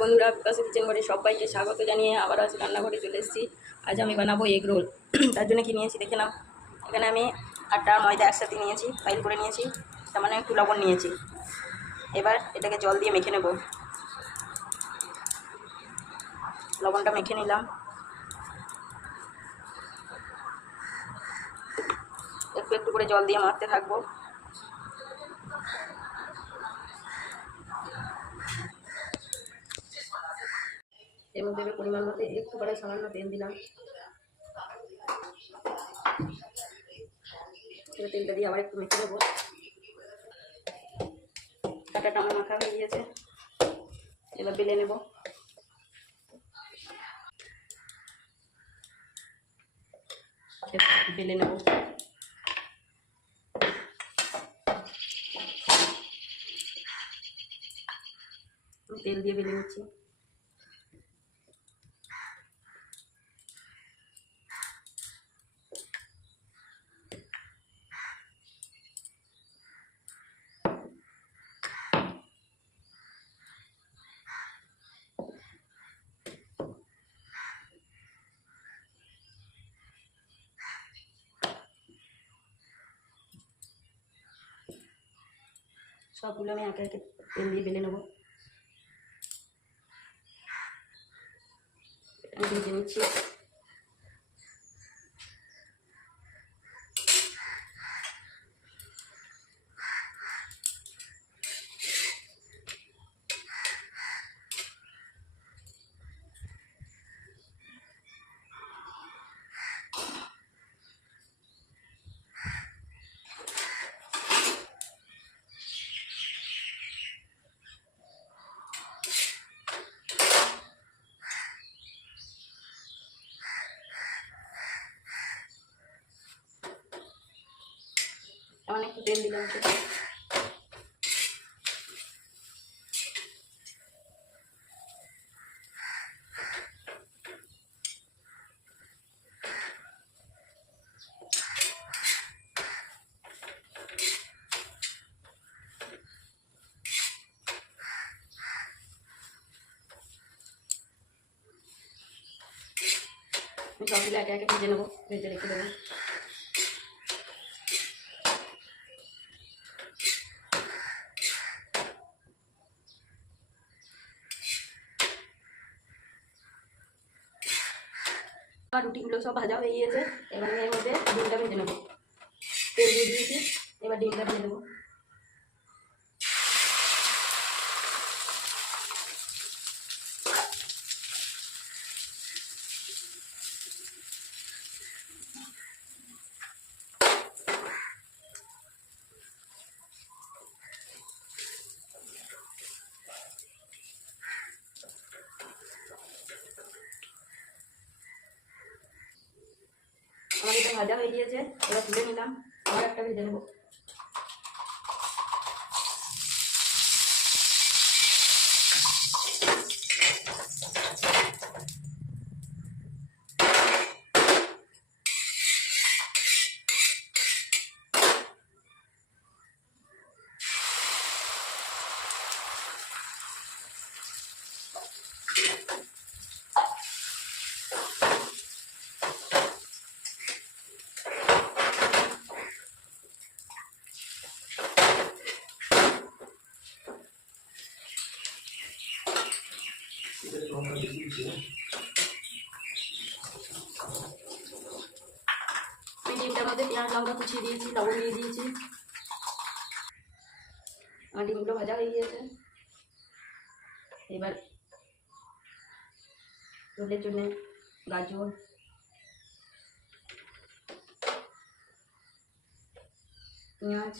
বন্ধুরা, বিকাশ কিচেন ঘরে সবাইকে স্বাগত জানিয়ে আবার আজ রান্নাঘরে চলে এসেছি। আজ আমি বানাবো এগ রোল। তার জন্য কি নিয়েছি দেখে নাও। এখানে আমি আটা ময়দা একসাথে নিয়েছি, ফাইল করে নিয়েছি, তার মানে একটু লবণ নিয়েছি। এবার এটাকে জল দিয়ে মেখে নেব। লবণটা মেখে নিলাম, একটু একটু করে জল দিয়ে মাখতে থাকবো। এর মধ্যে পরিমাণ মতো একটু করে সামান্য তেল দিলাম। তেলটা দিয়ে আবার একটু মেখে দেবো। আটাটা আমার মাখা হয়ে গিয়েছে, এবার বেলে নেব। বেলে নেব। তেল দিয়ে বেলে নিচ্ছি। সবগুলো আমি একে একে তেল দিয়ে বেলে নেবো। আমি ভেজে নিচ্ছি। এমন একটু তেল দিলাম। সবগুলো একে একে ভেজে নেবো, ভেজে রেখে দেবো। আমার রুটিগুলো সব ভাজা হয়ে গিয়েছে। এবার আমি এর মধ্যে ডিমটা ভেজে নেবো। তেল দিয়ে দিয়েছি, এবার ডিমটা ভেজে দেবো। আমার এটা ভাজা হয়ে গিয়েছে, এবার তুলে নিলাম। আবার একটা ভেজে নেবো। আমি ডিমটার মধ্যে পেঁয়াজ লঙ্কা কুচিয়ে দিয়েছি, লবণ দিয়ে দিয়েছি। আমার ডিমগুলো ভাজা হয়ে গিয়েছে। এবার রোলের জন্য গাজর, পেঁয়াজ,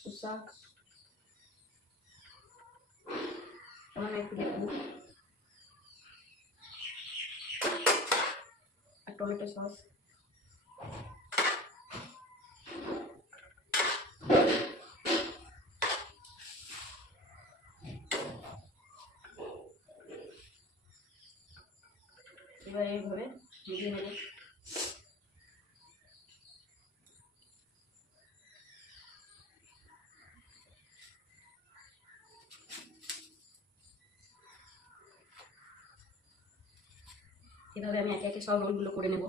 শসা, একটু দেখুন, আর টমেটো সস। এবার এইভাবে মিলিয়ে নেব। এভাবে আমি একে একে সব রোলগুলো করে নেব।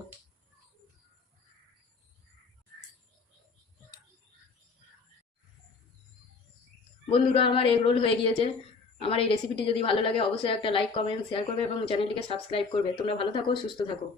বন্ধুরা, আমার এগ রোল হয়ে গিয়েছে। আমার এই রেসিপিটি যদি ভালো লাগে অবশ্যই একটা লাইক, কমেন্ট, শেয়ার করবে এবং চ্যানেলটিকে সাবস্ক্রাইব করবে। তোমরা ভালো থাকো, সুস্থ থাকো।